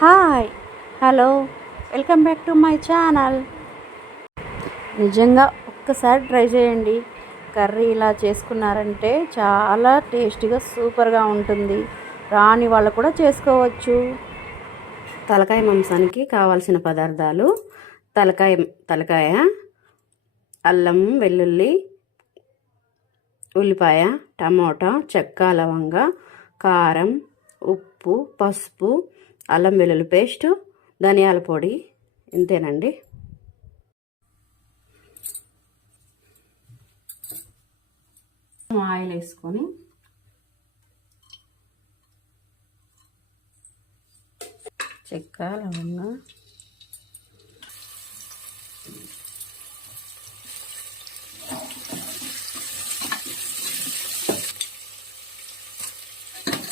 Hi hello welcome back to my channel. నిజంగా ఒక్కసారి try చేయండి. కర్రీ ఇలా చేసుకున్నారంటే చాలా టేస్టీగా సూపర్గా ఉంటుంది. రాని వాళ్ళు కూడా చేసుకోవచ్చు. తలకాయ మాంసానికి కావాల్సిన పదార్థాలు: తలకాయ, అల్లం, వెల్లుల్లి, ఉల్లిపాయ, టమోటా, చెక్క, లవంగ, కారం, ఉప్పు, పసుపు, అల్లం వెల్లుల్లి పేస్ట్, ధనియాల పొడి. ఇంతేనండి. ఆయిల్ వేసుకొని చెక్క, లవంగ,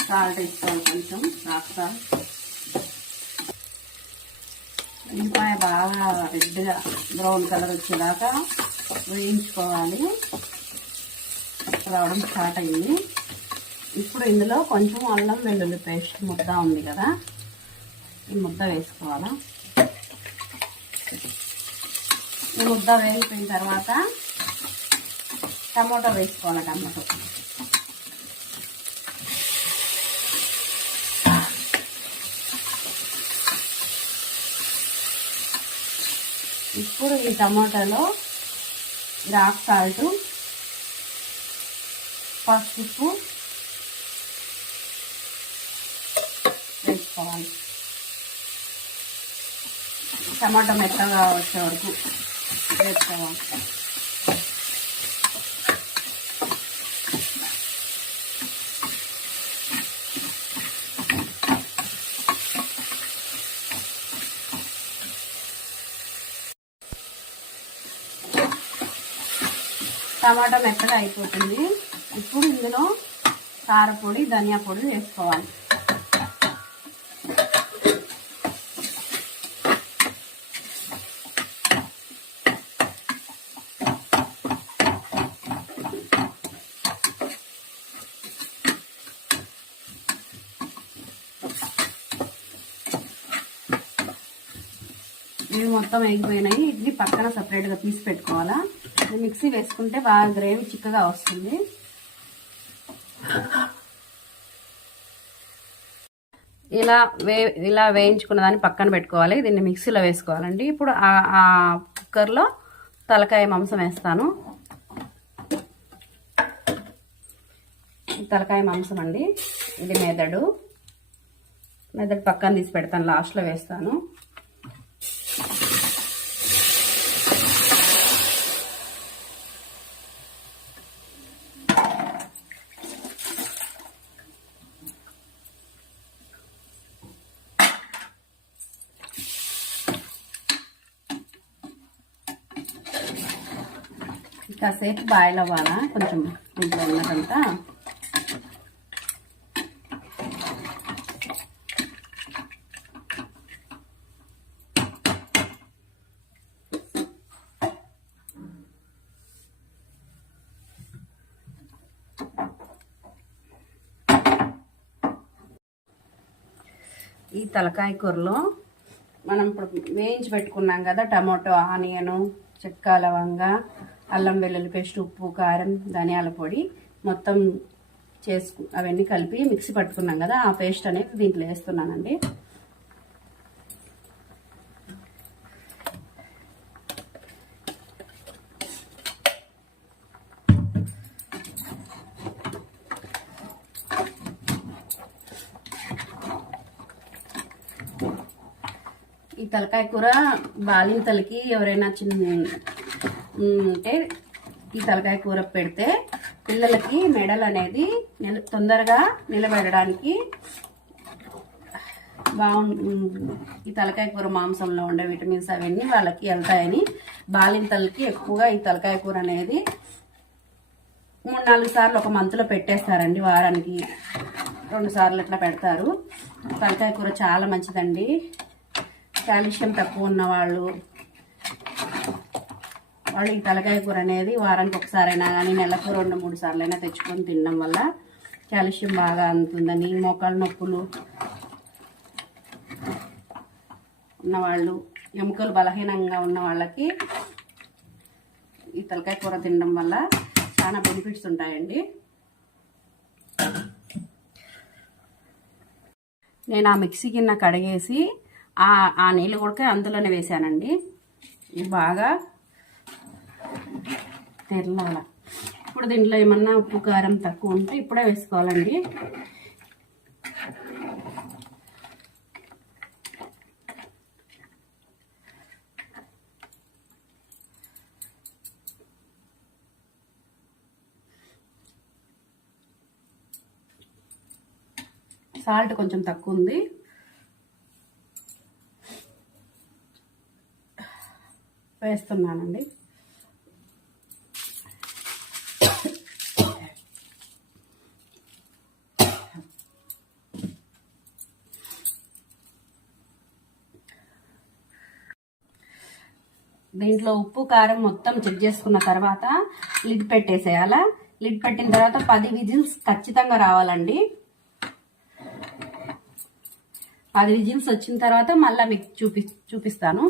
సాల్ట్ వేసుకోవాలి, కొంచెం రాక్ సాల్ట్. ఉల్లిపాయ బాగా రెడ్గా బ్రౌన్ కలర్ వచ్చేదాకా వేయించుకోవాలి. రావడం స్టార్ట్ అయింది. ఇప్పుడు ఇందులో కొంచెం అల్లం వెల్లుల్లి పేస్ట్ ముద్ద ఉంది కదా, ఈ ముద్ద వేసుకోవాలా. ఈ ముద్ద వేగిపోయిన తర్వాత టమాటో వేసుకోవాలి. టమాటో ఇప్పుడు ఈ టమాటాలో రాక్ సాల్ట్, పసుపు వేసుకోవాలి. టమాటా మెత్తగా వచ్చే వరకు వేసుకోవాలి. టమాటా మెత్తగా అయిపోతుంది. ఇప్పుడు ఇందులో కారపొడి, ధనియా పొడి వేసుకోవాలి. ఇవి మొత్తం వేగిపోయినాయి. ఇడ్లీ పక్కన సపరేట్గా తీసి పెట్టుకోవాలా. మిక్సీ వేసుకుంటే బాగా గ్రేవీ చిక్కగా వస్తుంది. ఇలా వేయించుకున్న దాన్ని పక్కన పెట్టుకోవాలి. దీన్ని మిక్సీలో వేసుకోవాలండి. ఇప్పుడు ఆ కుక్కర్లో తలకాయ మాంసం వేస్తాను. తలకాయ మాంసం అండి, ఇది మెదడు పక్కన తీసి పెడతాను, లాస్ట్లో వేస్తాను. కాసేపు బాయిల్ అవ్వాలా, కొంచెం ఇంట్లో ఉన్నదంతా. ఈ తలకాయ కూరలో మనం ఇప్పుడు వేయించి పెట్టుకున్నాం కదా, టమాటో, ఆనియను, చెక్క, లవంగ, అల్లం వెల్లుల్లి పేస్ట్, ఉప్పు, కారం, ధనియాల పొడి మొత్తం అవన్నీ కలిపి మిక్సీ పట్టుకున్నాం కదా, ఆ పేస్ట్ అనేది దీంట్లో వేస్తున్నానండి. ఈ తలకాయ కూర బాలింతలకి ఎవరైనా అంటే ఈ తలకాయ కూర పెడితే పిల్లలకి మెడలు అనేది తొందరగా నిలబెట్టడానికి ఈ తలకాయ కూర మాంసంలో ఉండే విటమిన్స్ అవన్నీ వాళ్ళకి వెళ్తాయని బాలింతలకి ఎక్కువగా ఈ తలకాయ కూర అనేది 3-4 సార్లు ఒక మంత్లో పెట్టేస్తారండి. వారానికి 2 సార్లు ఇట్లా పెడతారు. తలకాయ కూర చాలా మంచిదండి. కాల్షియం తక్కువ ఉన్న వాళ్ళు ఈ తలకాయ కూర అనేది వారానికి ఒకసారైనా కానీ నెలకు 2-3 సార్లైనా తెచ్చుకొని తినడం వల్ల కాల్షియం బాగా అందుతుందని, మోకాళ్ళ నొప్పులు ఉన్నవాళ్ళు, ఎముకలు బలహీనంగా ఉన్న వాళ్ళకి ఈ తలకాయ కూర తినడం వల్ల చాలా బెనిఫిట్స్ ఉంటాయండి. నేను ఆ మిక్సీ గిన్నె కడిగేసి ఆ నీళ్ళు కూడా అందులోనే వేసానండి. ఇది బాగా తెరలాల. ఇప్పుడు దీంట్లో ఏమన్నా ఉప్పు కారం తక్కువ ఉంటే ఇప్పుడే వేసుకోవాలండి. సాల్ట్ కొంచెం తక్కువ ఉంది. వేస్తున్నానండి. దీంట్లో ఉప్పు కారం మొత్తం చెక్ చేసుకున్న తర్వాత లిడ్ పెట్టేసేయాలా. లిడ్ పెట్టిన తర్వాత 10 విజిల్స్ ఖచ్చితంగా రావాలండి. 10 విజిల్స్ వచ్చిన తర్వాత మళ్ళీ మీకు చూపిస్తాను.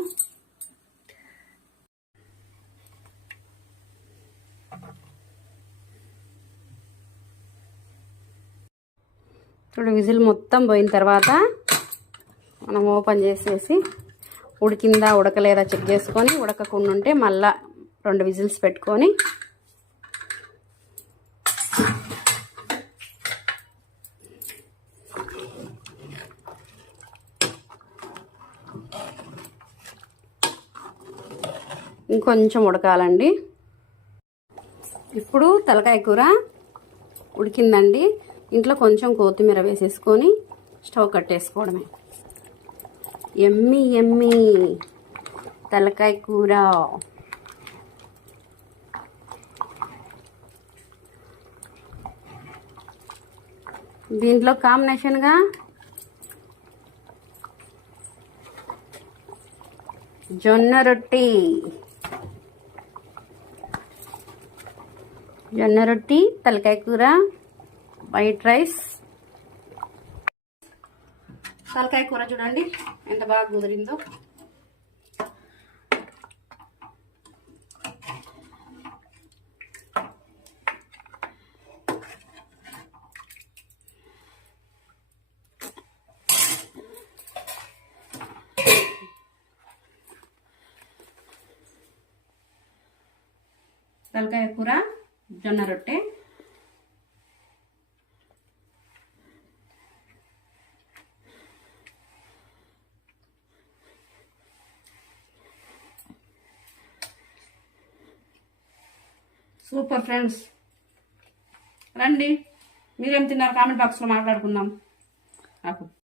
చూడు, విజిల్ మొత్తం పోయిన తర్వాత మనం ఓపెన్ చేసేసి ఉడికిందా ఉడకలేదా చెక్ చేసుకొని, ఉడకకుండా ఉంటే మళ్ళా 2 విజిల్స్ పెట్టుకొని ఇంకొంచెం ఉడకాలండి. ఇప్పుడు తలకాయ కూర ఉడికిందండి. ఇంట్లో కొంచెం కొత్తిమీర వేసేసుకొని స్టవ్ కట్టేసుకోవడమే. ఎమ్మి ఎమ్మి తలకాయ కూర. దీంట్లో కాంబినేషన్గా జొన్న రొట్టి, తలకాయ కూర, వైట్ రైస్. తలకాయ కూర చూడండి ఎంత బాగా కుదిరిందో. తలకాయ కూర, జొన్న రొట్టె. సూపర్ ఫ్రెండ్స్, రండి. మీరేం తిన్నారు కామెంట్ బాక్స్లో మాట్లాడుకుందాం.